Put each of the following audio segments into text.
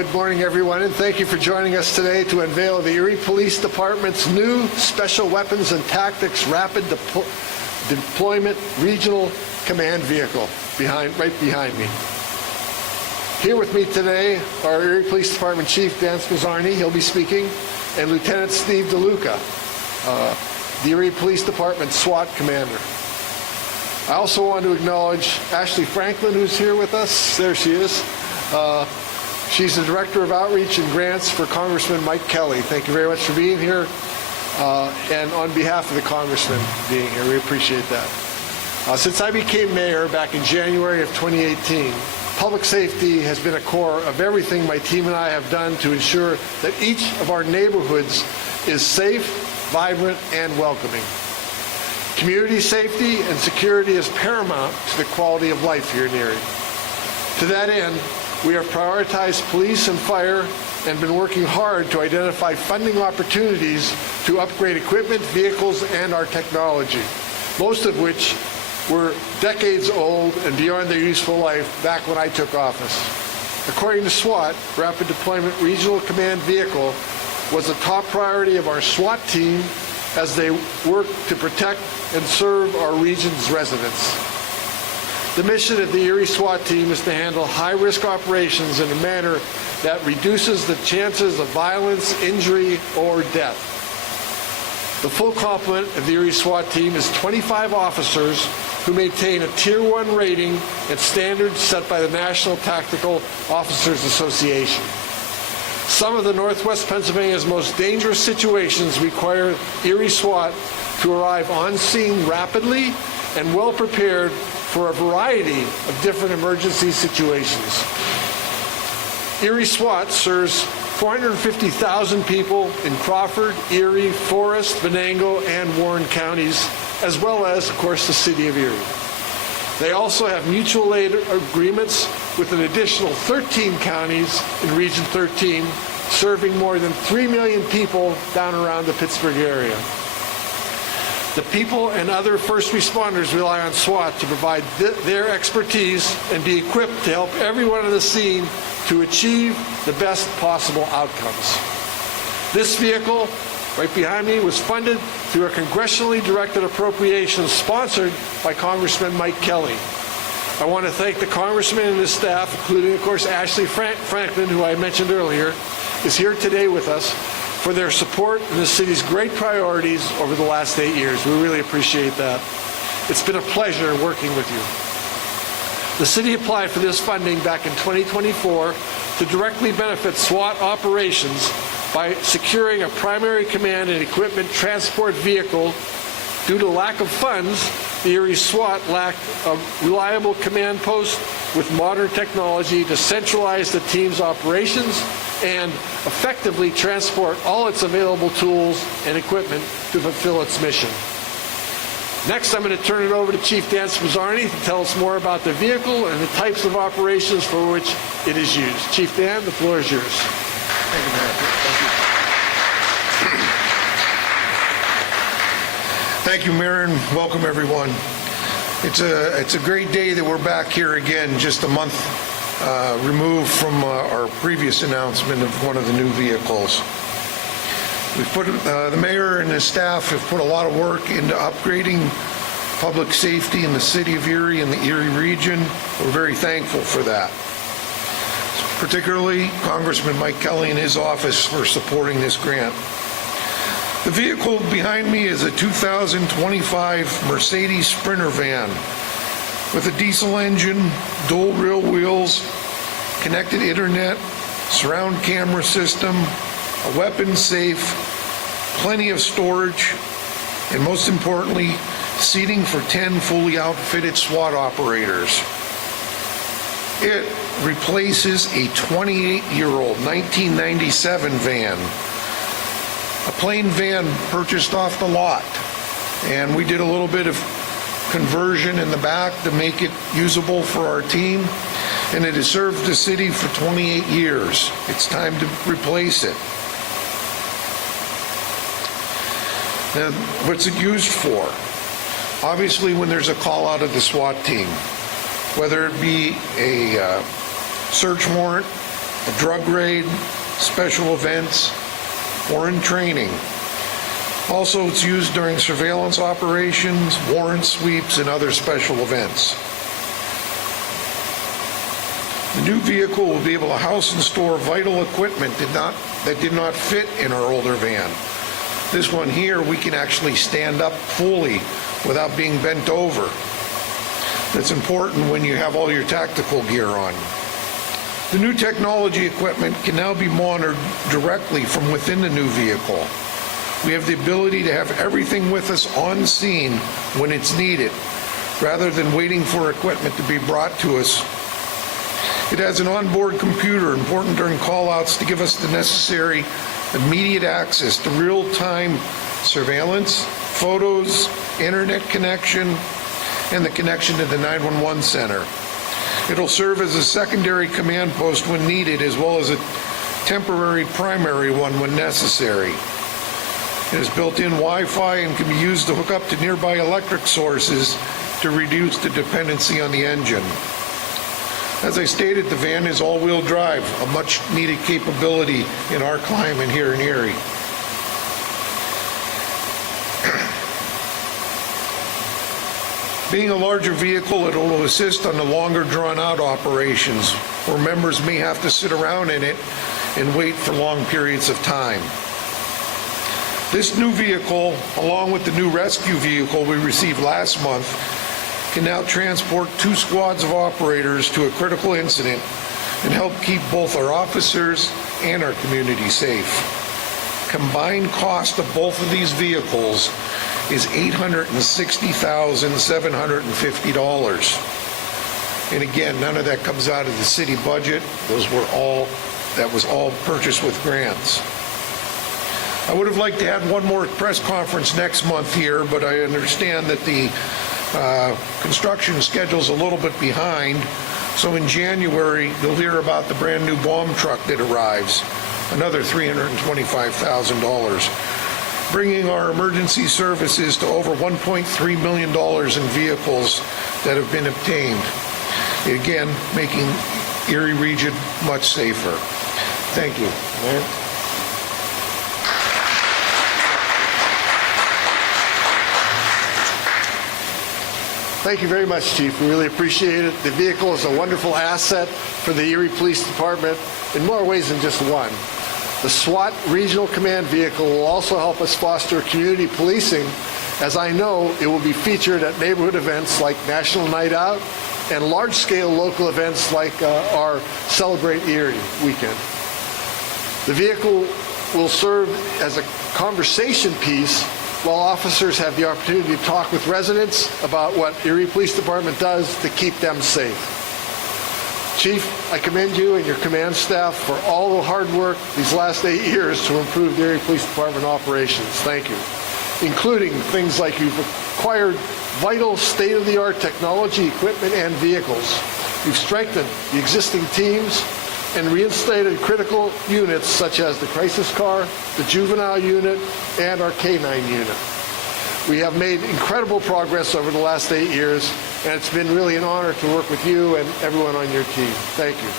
Good morning, everyone, and thank you for joining us today to unveil the Erie Police Department's new Special Weapons and Tactics Rapid Deployment Regional Command Vehicle, right behind me. Here with me today are Erie Police Department Chief Dan Spizzarni, he'll be speaking, and Lieutenant Steve DeLuca, the Erie Police Department SWAT Commander. I also want to acknowledge Ashley Franklin, who's here with us. There she is. She's the Director of Outreach and Grants for Congressman Mike Kelly. Thank you very much for being here. And on behalf of the Congressman being here, we appreciate that. Since I became mayor back in January of 2018, public safety has been a core of everything my team and I have done to ensure that each of our neighborhoods is safe, vibrant, and welcoming. Community safety and security is paramount to the quality of life here in Erie. To that end, we have prioritized police and fire and been working hard to identify funding opportunities to upgrade equipment, vehicles, and our technology, most of which were decades old and beyond their useful life back when I took office. According to SWAT, Rapid Deployment Regional Command Vehicle was a top priority of our SWAT team as they work to protect and serve our region's residents. The mission of the Erie SWAT team is to handle high-risk operations in a manner that reduces the chances of violence, injury, or death. The full complement of the Erie SWAT team is 25 officers who maintain a Tier 1 rating and standards set by the National Tactical Officers Association. Some of the Northwest Pennsylvania's most dangerous situations require Erie SWAT to arrive on scene rapidly and well prepared for a variety of different emergency situations. Erie SWAT serves 450,000 people in Crawford, Erie, Forest, Venango, and Warren counties, as well as, of course, the city of Erie. They also have mutual aid agreements with an additional 13 counties in Region 13, serving more than 3 million people down around the Pittsburgh area. The people and other first responders rely on SWAT to provide their expertise and be equipped to help everyone on the scene to achieve the best possible outcomes. This vehicle, right behind me, was funded through a congressionally directed appropriation sponsored by Congressman Mike Kelly. I want to thank the Congressman and his staff, including, of course, Ashley Franklin, who I mentioned earlier, is here today with us, for their support in the city's great priorities over the last 8 years. We really appreciate that. It's been a pleasure working with you. The city applied for this funding back in 2024 to directly benefit SWAT operations by securing a primary command and equipment transport vehicle. Due to lack of funds, the Erie SWAT lacked a reliable command post with modern technology to centralize the team's operations and effectively transport all its available tools and equipment to fulfill its mission. Next, I'm going to turn it over to Chief Dan Spizzarni to tell us more about the vehicle and the types of operations for which it is used. Chief Dan, the floor is yours. Thank you, Mayor. Thank you, Mayor, and welcome everyone. It's a great day that we're back here again, just a month removed from our previous announcement of one of the new vehicles. The mayor and his staff have put a lot of work into upgrading public safety in the city of Erie and the Erie region. We're very thankful for that. Particularly Congressman Mike Kelly and his office for supporting this grant. The vehicle behind me is a 2025 Mercedes Sprinter van with a diesel engine, dual rear wheels, connected internet, surround camera system, a weapons safe, plenty of storage, and most importantly, seating for 10 fully outfitted SWAT operators. It replaces a 28-year-old 1997 van, a plain van purchased off the lot, and we did a little bit of conversion in the back to make it usable for our team, and it has served the city for 28 years. It's time to replace it. Now, what's it used for? Obviously, when there's a call out of the SWAT team, whether it be a search warrant, a drug raid, special events, or in training. Also, it's used during surveillance operations, warrant sweeps, and other special events. The new vehicle will be able to house and store vital equipment that did not fit in our older van. This one here, we can actually stand up fully without being bent over. That's important when you have all your tactical gear on. The new technology equipment can now be monitored directly from within the new vehicle. We have the ability to have everything with us on scene when it's needed, rather than waiting for equipment to be brought to us. It has an onboard computer, important during call-outs, to give us the necessary immediate access to real-time surveillance, photos, internet connection, and the connection to the 911 center. It'll serve as a secondary command post when needed, as well as a temporary primary one when necessary. It has built-in Wi-Fi and can be used to hook up to nearby electric sources to reduce the dependency on the engine. As I stated, the van is all-wheel drive, a much-needed capability in our climate here in Erie. Being a larger vehicle, it will assist on the longer drawn-out operations, where members may have to sit around in it and wait for long periods of time. This new vehicle, along with the new rescue vehicle we received last month, can now transport 2 squads of operators to a critical incident and help keep both our officers and our community safe. Combined cost of both of these vehicles is $860,750. And again, none of that comes out of the city budget. That was all purchased with grants. I would have liked to have one more press conference next month here, but I understand that the construction schedule's a little bit behind. So in January, you'll hear about the brand new bomb truck that arrives, another $325,000, bringing our emergency services to over $1.3 million in vehicles that have been obtained. Again, making Erie region much safer. Thank you. Mayor? Thank you very much, Chief. We really appreciate it. The vehicle is a wonderful asset for the Erie Police Department in more ways than just one. The SWAT Regional Command Vehicle will also help us foster community policing, as I know it will be featured at neighborhood events like National Night Out and large-scale local events like our Celebrate Erie weekend. The vehicle will serve as a conversation piece while officers have the opportunity to talk with residents about what Erie Police Department does to keep them safe. Chief, I commend you and your command staff for all the hard work these last 8 years to improve the Erie Police Department operations. Thank you. Including things like you've acquired vital state-of-the-art technology, equipment, and vehicles. You've strengthened the existing teams and reinstated critical units such as the crisis car, the juvenile unit, and our K-9 unit. We have made incredible progress over the last 8 years, and it's been really an honor to work with you and everyone on your team. Thank you.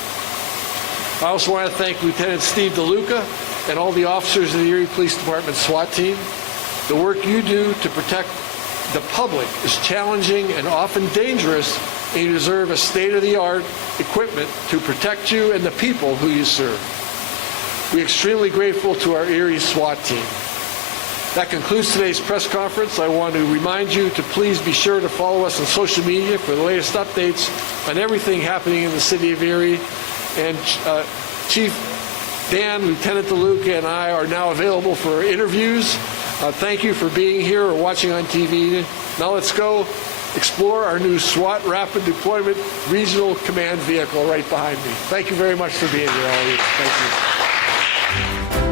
I also want to thank Lieutenant Steve DeLuca and all the officers of the Erie Police Department SWAT team. The work you do to protect the public is challenging and often dangerous, and you deserve a state-of-the-art equipment to protect you and the people who you serve. We're extremely grateful to our Erie SWAT team. That concludes today's press conference. I want to remind you to please be sure to follow us on social media for the latest updates on everything happening in the city of Erie. And Chief Dan, Lieutenant DeLuca, and I are now available for interviews. Thank you for being here or watching on TV. Now let's go explore our new SWAT Rapid Deployment Regional Command Vehicle right behind me. Thank you very much for being here, all of you. Thank you.